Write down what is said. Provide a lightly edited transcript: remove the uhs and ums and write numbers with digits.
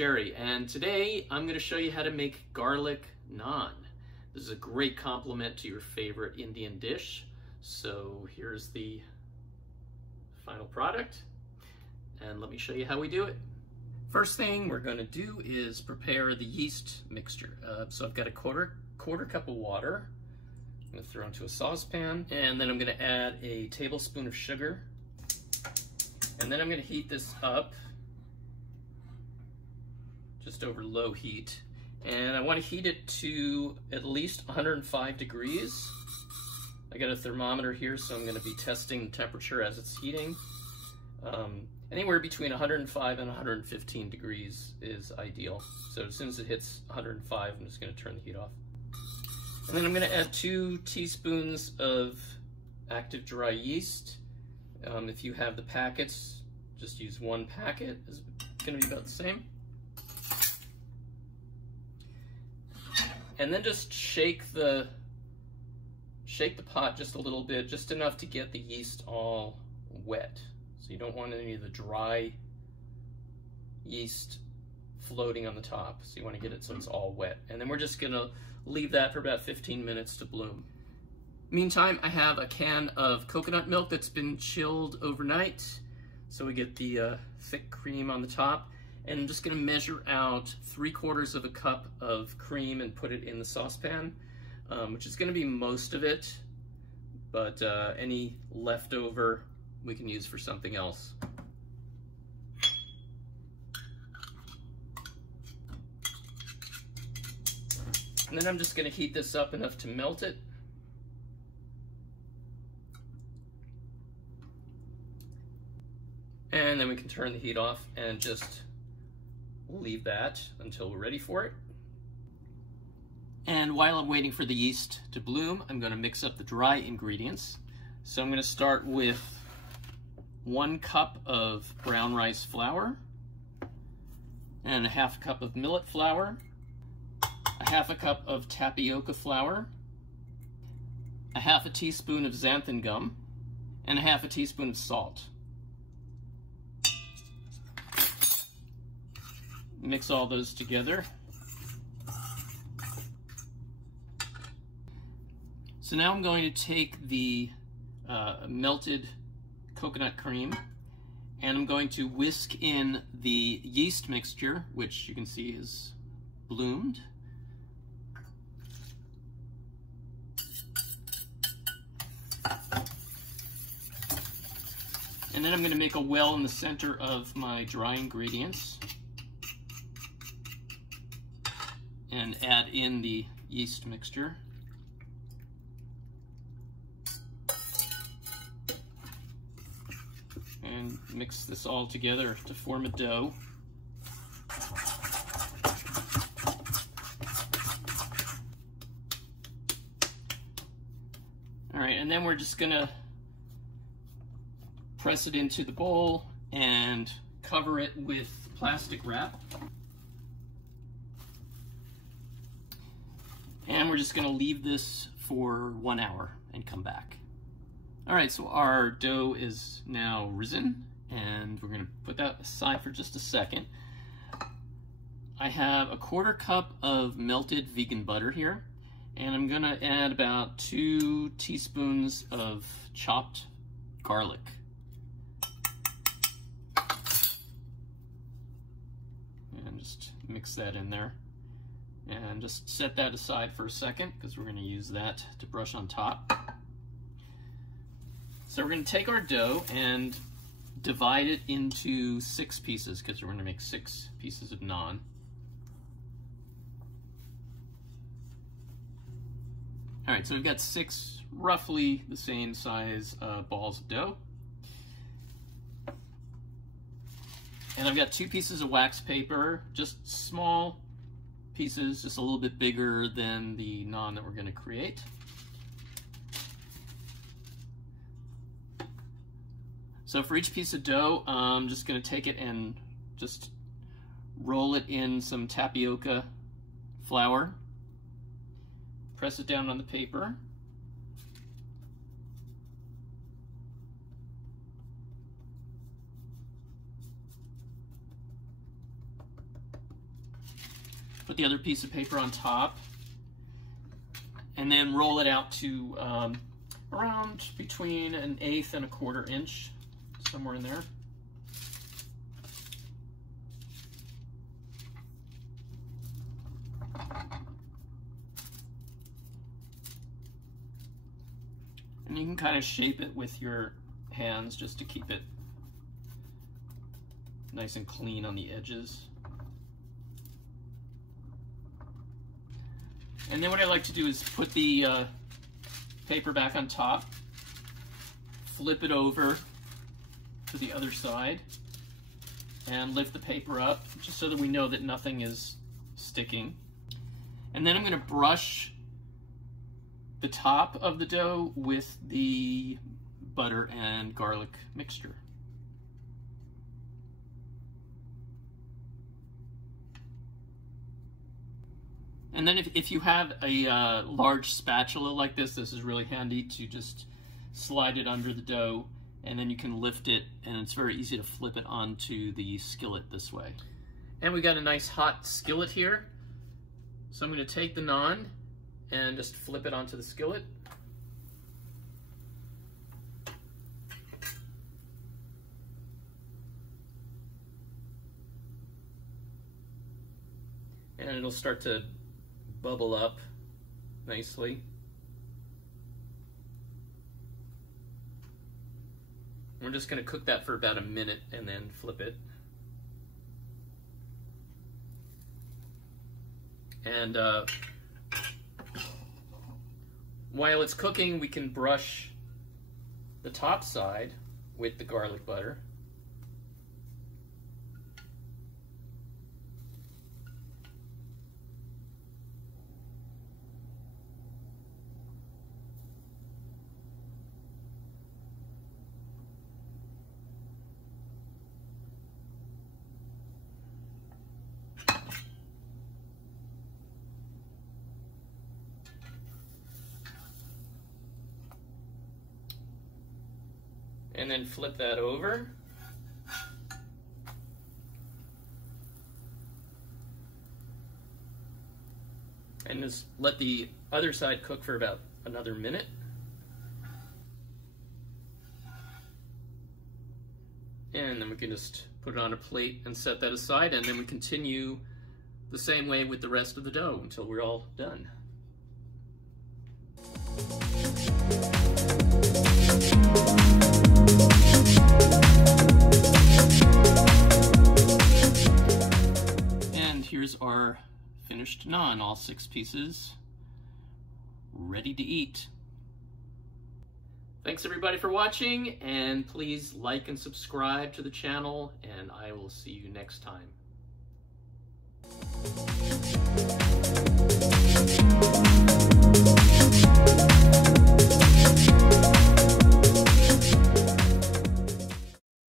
Jerry, and today I'm going to show you how to make garlic naan. This is a great complement to your favorite Indian dish. So here's the final product, and let me show you how we do it. First thing we're going to do is prepare the yeast mixture. So I've got a quarter cup of water. I'm going to throw into a saucepan, and then I'm going to add a tablespoon of sugar, and then I'm going to heat this up just over low heat, and I want to heat it to at least 105 degrees. I got a thermometer here, so I'm going to be testing the temperature as it's heating. Anywhere between 105 and 115 degrees is ideal. So as soon as it hits 105, I'm just going to turn the heat off. And then I'm going to add 2 teaspoons of active dry yeast. If you have the packets, just use 1 packet. It's going to be about the same. And then just shake the pot just a little bit, just enough to get the yeast all wet. So you don't want any of the dry yeast floating on the top. So you want to get it so it's all wet. And then we're just going to leave that for about 15 minutes to bloom. Meantime, I have a can of coconut milk that's been chilled overnight. So we get the thick cream on the top. And I'm just going to measure out 3/4 of a cup of cream and put it in the saucepan, which is going to be most of it, but any leftover we can use for something else. And then I'm just going to heat this up enough to melt it. And then we can turn the heat off and just leave that until we're ready for it. And while I'm waiting for the yeast to bloom, I'm going to mix up the dry ingredients. So I'm going to start with 1 cup of brown rice flour and 1/2 cup of millet flour, 1/2 cup of tapioca flour, 1/2 teaspoon of xanthan gum, and 1/2 teaspoon of salt. Mix all those together. So now I'm going to take the melted coconut cream, and I'm going to whisk in the yeast mixture, which you can see is bloomed. And then I'm going to make a well in the center of my dry ingredients and add in the yeast mixture. And mix this all together to form a dough. All right, and then we're just gonna press it into the bowl and cover it with plastic wrap. And we're just going to leave this for 1 hour and come back. All right, so our dough is now risen, and we're going to put that aside for just a second. I have a 1/4 cup of melted vegan butter here, and I'm going to add about 2 teaspoons of chopped garlic. And just mix that in there. And just set that aside for a second, because we're going to use that to brush on top. So we're going to take our dough and divide it into 6 pieces, because we're going to make 6 pieces of naan. All right, so we've got 6 roughly the same size balls of dough. And I've got 2 pieces of wax paper, just small pieces, just a little bit bigger than the naan that we're going to create. So for each piece of dough, I'm just going to take it and just roll it in some tapioca flour, press it down on the paper, the other piece of paper on top, and then roll it out to around between 1/8 and 1/4 inch, somewhere in there. And you can kind of shape it with your hands just to keep it nice and clean on the edges. And then what I like to do is put the paper back on top, flip it over to the other side, and lift the paper up just so that we know that nothing is sticking. And then I'm going to brush the top of the dough with the butter and garlic mixture. And then if you have a large spatula like this is really handy to just slide it under the dough, and then you can lift it, and it's very easy to flip it onto the skillet this way. And we got a nice hot skillet here. So I'm going to take the naan and just flip it onto the skillet. And it'll start to bubble up nicely. We're just going to cook that for about a minute and then flip it. And while it's cooking, we can brush the top side with the garlic butter. And then flip that over. And just let the other side cook for about another minute. And then we can just put it on a plate and set that aside, and then we continue the same way with the rest of the dough until we're all done. And here's our finished naan, all 6 pieces, ready to eat. Thanks everybody for watching, and please like and subscribe to the channel, and I will see you next time.